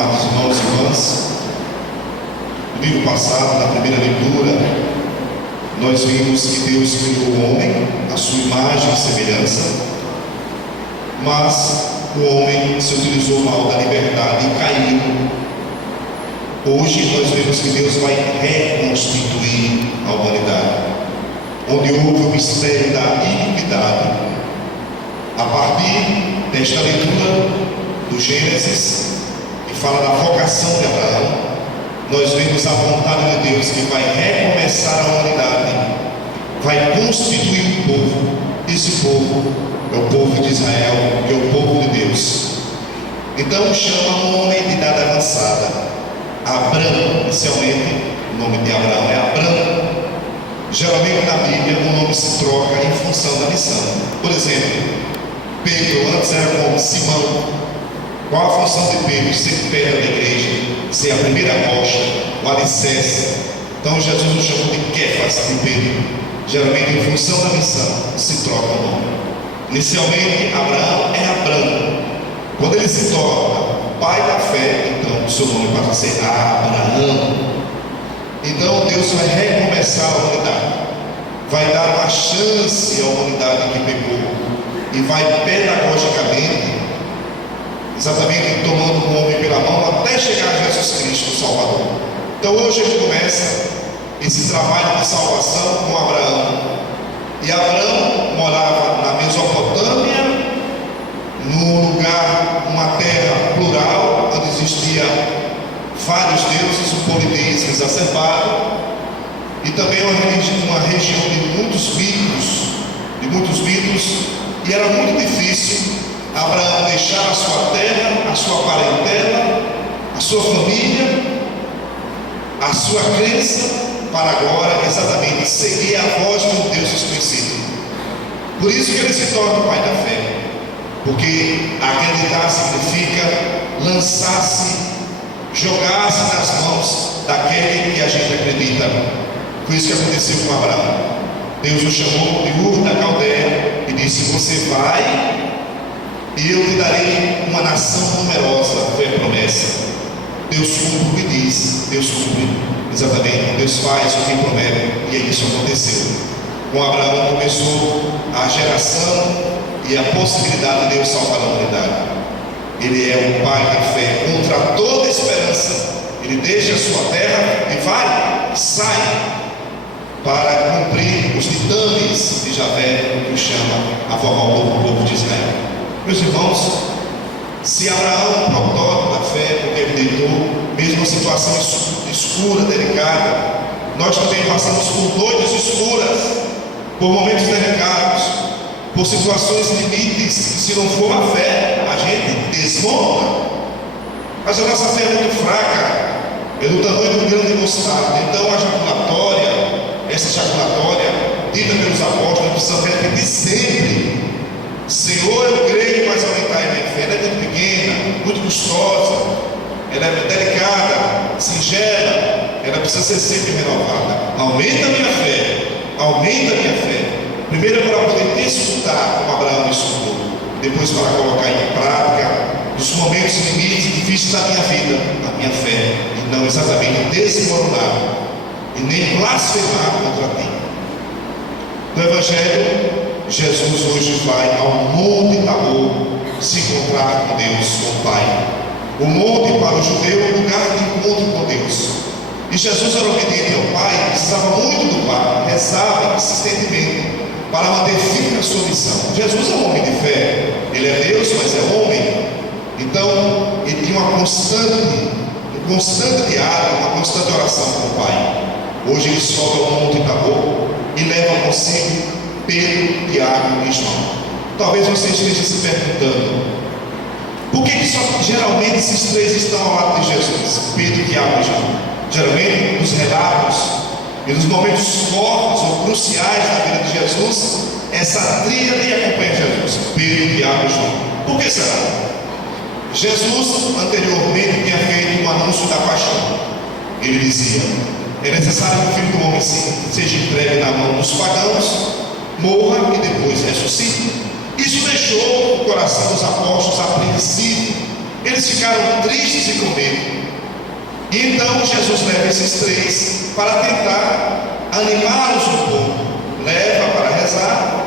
amados irmãos e irmãs, domingo passado, na primeira leitura, nós vimos que Deus criou o homem à sua imagem e semelhança, mas o homem se utilizou mal da liberdade e caiu. Hoje nós vemos que Deus vai reconstituir a humanidade, onde houve o mistério da iniquidade. A partir desta leitura do Gênesis, que fala da vocação de Abraão, nós vemos a vontade de Deus que vai recomeçar a humanidade, vai constituir um povo. Esse povo é o povo de Israel, que é o povo de Deus. Então chama um homem de idade avançada, Abrão. Inicialmente o nome de Abraão é Abrão. Geralmente na Bíblia o nome se troca em função da missão. Por exemplo, Pedro antes era como Simão. Qual a função de Pedro? Ser pedra da igreja, ser a primeira rocha, o alicerce. Então Jesus o chamou de Quefas, de Pedro. Geralmente em função da missão se troca o nome. Inicialmente Abraão é Abrão. Quando ele se torna pai da fé, então o seu nome passa a ser Abraão. Então Deus vai recomeçar a humanidade, vai dar uma chance à humanidade que pecou, e vai pedagogicamente, exatamente tomando o homem pela mão até chegar a Jesus Cristo, o Salvador. Então hoje ele começa esse trabalho de salvação com Abraão. E Abraão morava na Mesopotâmia, num lugar, uma terra plural, onde existia vários deuses, um politeísmo exacerbado, e também uma região de muitos mitos, e era muito difícil Abraão deixar a sua terra, a sua parentela, a sua família, a sua crença, para agora exatamente seguir a voz de um Deus desconhecido. Por isso que ele se torna o pai da fé, porque acreditar significa lançar-se, jogar-se nas mãos daquele que a gente acredita. Foi isso que aconteceu com Abraão. Deus o chamou de Ur da Caldeia e disse: você vai e eu te darei uma nação numerosa. Foi a promessa. Deus cumpre o que diz, Deus cumpre exatamente, Deus faz o que promete, e isso aconteceu. Com Abraão começou a geração e a possibilidade de Deus salvar a humanidade. Ele é o pai da fé contra toda esperança. Ele deixa a sua terra e sai para cumprir os ditames de Javé, que o chama a formar um novo povo de Israel. Meus irmãos, se Abraão é um protótipo da fé, porque ele deitou, mesmo uma situação escura, delicada, nós também passamos por noites escuras, por momentos delicados, por situações limites, que se não for a fé, a gente desmonta. Mas a nossa fé é muito fraca, é do tamanho do grão de mostarda. Então a jaculatória, essa jaculatória dita pelos apóstolos, precisamos repetir sempre: Senhor, eu creio, mas aumentar a minha fé. Ela é muito pequena, muito custosa, ela é delicada, singela, ela precisa ser sempre renovada. Aumenta a minha fé, aumenta a minha fé. Primeiro para poder te escutar, como Abraão escutou, depois para colocar em prática nos momentos limites e difíceis da minha vida, a minha fé, e não exatamente desmoronar e nem blasfemar contra ti. No Evangelho, Jesus hoje vai ao Monte Tabor se encontrar com Deus, com o Pai. O monte para o judeu é um lugar de encontro com Deus. E Jesus era obediente ao Pai, precisava muito do Pai, rezava insistentemente para manter firme a sua missão. Jesus é um homem de fé, ele é Deus, mas é homem. Então ele tinha um constante diálogo, uma constante oração com o Pai. Hoje ele sobe ao Monte Tabor e leva consigo Pedro, Tiago e João. Talvez você esteja se perguntando: por que só geralmente esses três estão ao lado de Jesus? Pedro, Tiago e João. Geralmente nos relatos e nos momentos fortes ou cruciais da vida de Jesus, essa tríade acompanha Jesus: Pedro, Tiago e João. Por que será? Jesus anteriormente tinha feito um anúncio da paixão. Ele dizia: é necessário que o Filho do Homem seja entregue na mão dos pagãos, morra e depois ressuscite. Isso deixou o coração dos apóstolos apreensivo. Eles ficaram tristes e com medo. E então Jesus leva esses três para tentar animá-los um pouco. Leva para rezar.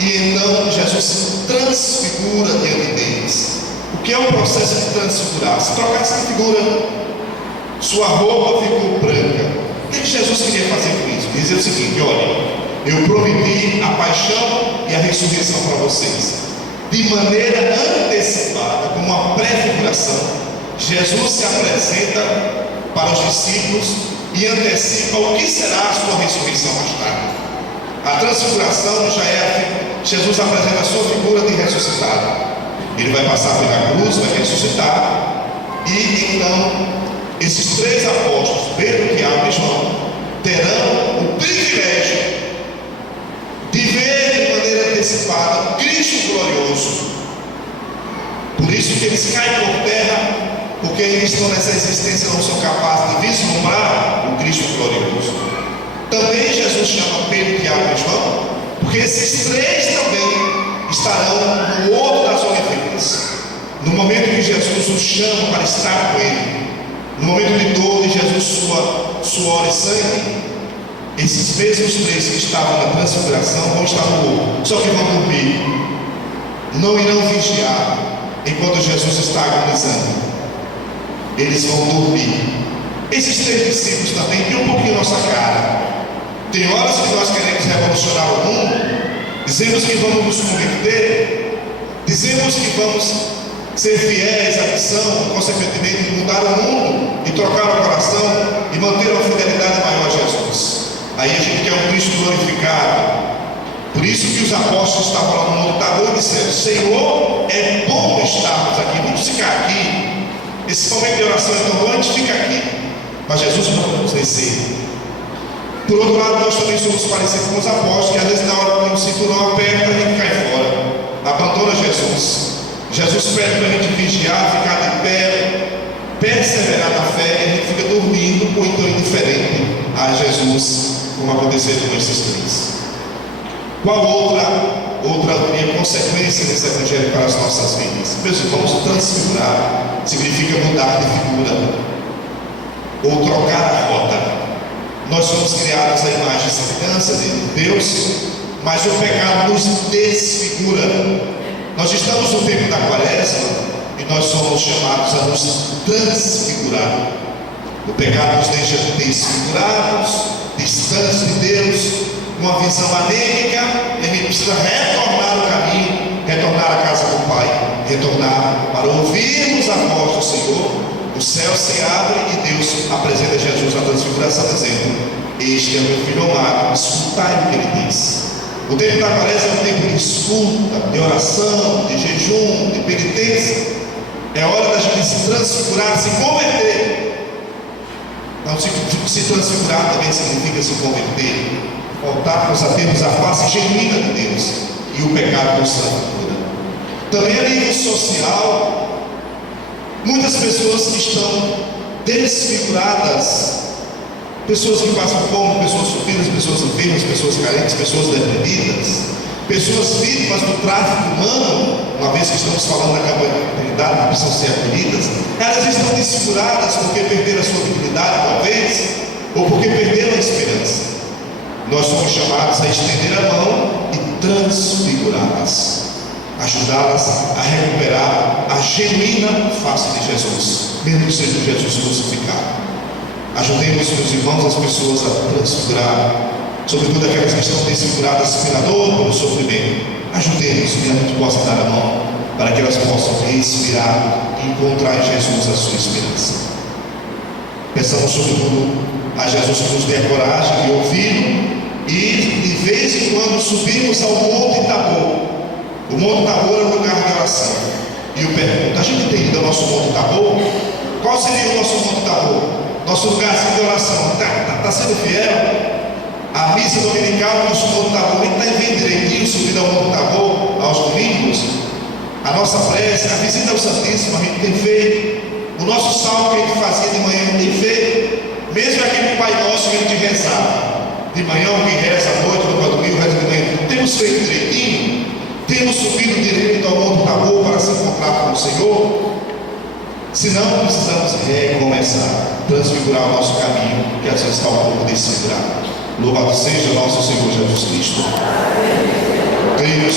E então Jesus transfigura diante deles. O que é o processo de transfigurar? Se trocasse de figura, sua roupa ficou branca. O que Jesus queria fazer com isso? Dizer o seguinte: olha, eu prometi a paixão e a ressurreição para vocês. De maneira antecipada, como uma prefiguração, Jesus se apresenta para os discípulos e antecipa o que será a sua ressurreição mais tarde. A transfiguração já é Jesus apresenta a sua figura de ressuscitado. Ele vai passar pela cruz, vai ressuscitar, e então esses três apóstolos, Pedro, Tiago e João, terão o privilégio de ver de maneira antecipada Cristo glorioso. Por isso que eles caem por terra, porque eles estão nessa existência, não são capazes de vislumbrar o Cristo glorioso. Também Jesus chama Pedro, Tiago e João, porque esses três também estarão no Horto das Oliveiras. No momento que Jesus os chama para estar com ele, no momento de dor, Jesus sua suor e sangue, esses mesmos três que estavam na transfiguração vão estar no horto, só que vão dormir, não irão vigiar enquanto Jesus está agonizando. Eles vão dormir. Esses três discípulos também têm um pouquinho nossa cara. Tem horas que nós queremos revolucionar o mundo, dizemos que vamos nos converter, dizemos que vamos ser fiéis à missão, consequentemente mudar o mundo e trocar o coração e manter uma fidelidade maior a Jesus. Aí a gente quer um Cristo glorificado. Por isso que os apóstolos estavam lá no Monte Tabor e disseram: Senhor, é bom estarmos aqui, vamos ficar aqui. Esse momento de oração é tão bom, a gente fica aqui. Mas Jesus manda nos descer. Por outro lado, nós também somos parecidos com os apóstolos, que às vezes na hora que o cinturão aperta, a gente cai fora, abandona Jesus. Jesus pede para a gente vigiar, ficar de pé, perseverar na fé, e a gente fica dormindo ou então indiferente a Jesus, como aconteceu com esses três. Qual outra consequência desse evangelho para as nossas vidas? Meus irmãos, transfigurar significa mudar de figura ou trocar a rota. Nós somos criados à imagem e semelhança de Deus, mas o pecado nos desfigura. Nós estamos no tempo da quaresma e nós somos chamados a nos transfigurar. O pecado nos deixa desfigurados, distantes de Deus, com uma visão anêmica, e a gente precisa retornar o caminho, retornar à casa do Pai, retornar para ouvirmos a voz do Senhor. O céu se abre e Deus apresenta Jesus na transfiguração, dizendo: este é o meu filho amado, escutai o que ele diz. O tempo da quaresma é um tempo de escuta, de oração, de jejum, de penitência. É hora da gente se transfigurar, se converter. Não, se transfigurar também significa se converter, voltarmos a termos a face genuína de Deus, e o pecado nos transfigura. Também a nível social, muitas pessoas que estão desfiguradas, pessoas que passam fome, pessoas sofridas, pessoas enfermas, pessoas carentes, pessoas deprimidas, pessoas vítimas do tráfico humano, uma vez que estamos falando da campanha de dignidade, que precisam ser acolhidas. Elas estão desfiguradas porque perderam a sua dignidade, talvez, ou porque perderam a esperança. Nós somos chamados a estender a mão e transfigurá-las, ajudá-las a recuperar a genuína face de Jesus, mesmo que seja Jesus crucificado. Ajudemos, meus irmãos, as pessoas a transfigurar, sobretudo aquelas que estão desfiguradas pela dor, pelo sofrimento. Ajudemos que a gente possa dar a mão para que elas possam respirar e encontrar em Jesus a sua esperança. Peçamos, sobretudo, a Jesus que nos dê a coragem de ouvir e, de vez em quando, subirmos ao Monte Tabor. O Monte Tabor é um lugar de oração. E eu pergunto: a gente tem ido ao nosso Monte Tabor? Qual seria o nosso Monte Tabor? Nosso lugar de oração. Está sendo fiel? A missa dominical do nosso Monte Tabor, a gente está vendo direitinho subindo ao Monte Tabor aos domingos? A nossa prece, a visita ao Santíssimo, a gente tem feito. O nosso salmo que a gente fazia de manhã, a gente tem feito. Mesmo aquele Pai Nosso que a gente rezava de manhã, alguém reza à noite, ou para domingo, reza de manhã. Temos feito direitinho? Temos subido direito ao Monte Tabor para se encontrar com o Senhor? Senão, precisamos recomeçar, transfigurar o nosso caminho, que às vezes está um pouco desfigurado. Louvado seja nosso Senhor Jesus Cristo. Creio,